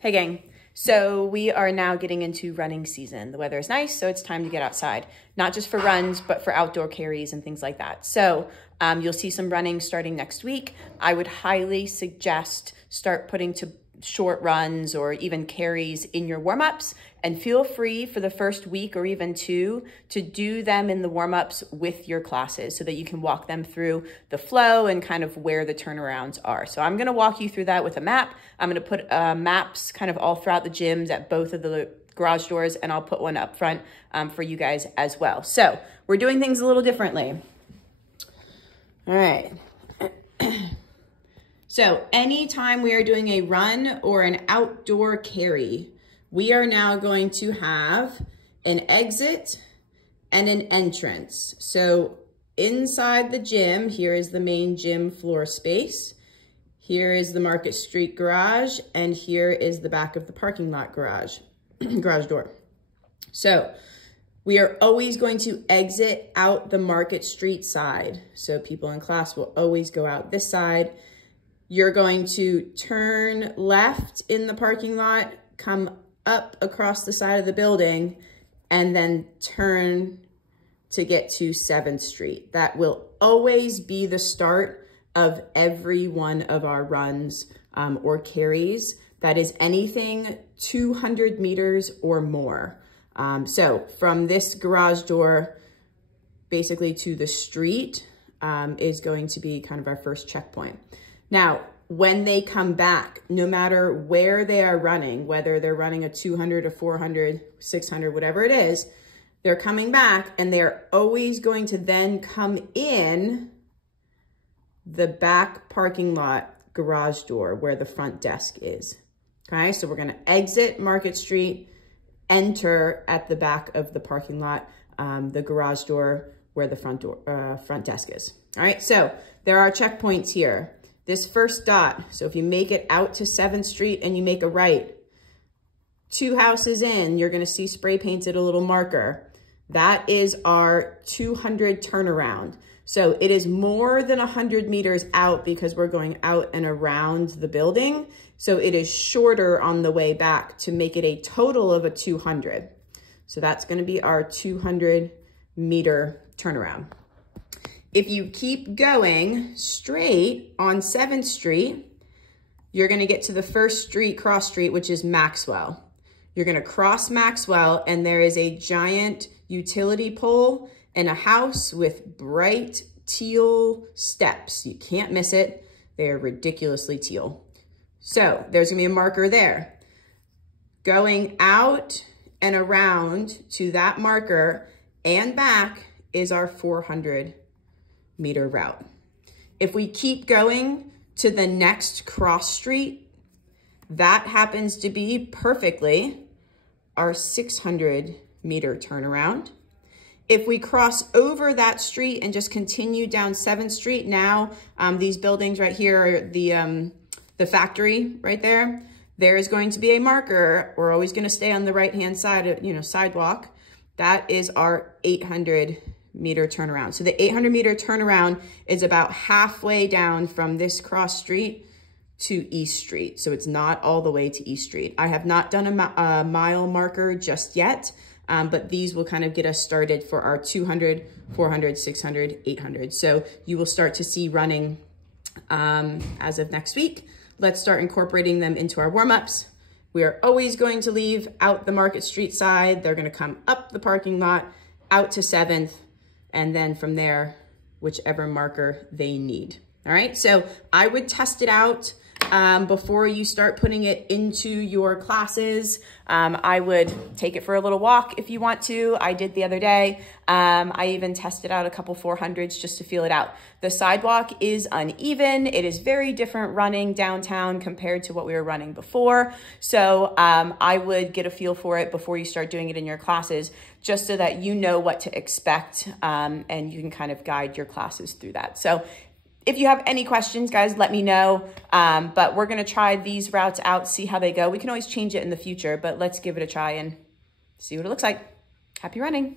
Hey gang, so we are now getting into running season. The weather is nice, so it's time to get outside, not just for runs, but for outdoor carries and things like that. So you'll see some running starting next week. I would highly suggest start putting to short runs or even carries in your warm-ups, and feel free for the first week or even two to do them in the warm-ups with your classes so that you can walk them through the flow and kind of where the turnarounds are. So I'm going to walk you through that with a map. I'm going to put maps kind of all throughout the gyms at both of the garage doors, and I'll put one up front for you guys as well. So we're doing things a little differently. All right. So anytime we are doing a run or an outdoor carry, we are now going to have an exit and an entrance. So inside the gym, here is the main gym floor space. Here is the Market Street garage, and here is the back of the parking lot garage, garage door. So we are always going to exit out the Market Street side. So people in class will always go out this side. You're going to turn left in the parking lot, come up across the side of the building, and then turn to get to 7th Street. That will always be the start of every one of our runs or carries. That is anything 200 meters or more. So from this garage door basically to the street is going to be kind of our first checkpoint. Now, when they come back, no matter where they are running, whether they're running a 200, a 400, 600, whatever it is, they're coming back and they're always going to then come in the back parking lot garage door where the front desk is. Okay, so we're gonna exit Market Street, enter at the back of the parking lot, the garage door where the front desk is. All right, so there are checkpoints here. This first dot, so if you make it out to 7th Street and you make a right, 2 houses in, you're gonna see spray painted a little marker. That is our 200 turnaround. So it is more than 100 meters out because we're going out and around the building. So it is shorter on the way back to make it a total of a 200. So that's gonna be our 200 meter turnaround. If you keep going straight on 7th Street, you're gonna get to the first street, cross street, which is Maxwell. You're gonna cross Maxwell and there is a giant utility pole and a house with bright teal steps. You can't miss it. They're ridiculously teal. So there's gonna be a marker there. Going out and around to that marker and back is our 400 meter route. If we keep going to the next cross street, that happens to be perfectly our 600 meter turnaround. If we cross over that street and just continue down 7th Street, now these buildings right here are the factory right there. There is going to be a marker. We're always going to stay on the right-hand side of, sidewalk. That is our 800 meter turnaround. So the 800 meter turnaround is about halfway down from this cross street to East Street. So it's not all the way to East Street. I have not done a mile marker just yet, but these will kind of get us started for our 200, 400, 600, 800. So you will start to see running as of next week. Let's start incorporating them into our warm-ups. We are always going to leave out the Market Street side. They're gonna come up the parking lot, out to 7th, and then from there, whichever marker they need. All right, so I would test it out before you start putting it into your classes. I would take it for a little walk if you want to. I did the other day. I even tested out a couple 400s just to feel it out. The sidewalk is uneven. It is very different running downtown compared to what we were running before. So I would get a feel for it before you start doing it in your classes, just so that you know what to expect and you can kind of guide your classes through that. So if you have any questions, guys, let me know. But we're gonna try these routes out, see how they go. We can always change it in the future, but let's give it a try and see what it looks like. Happy running.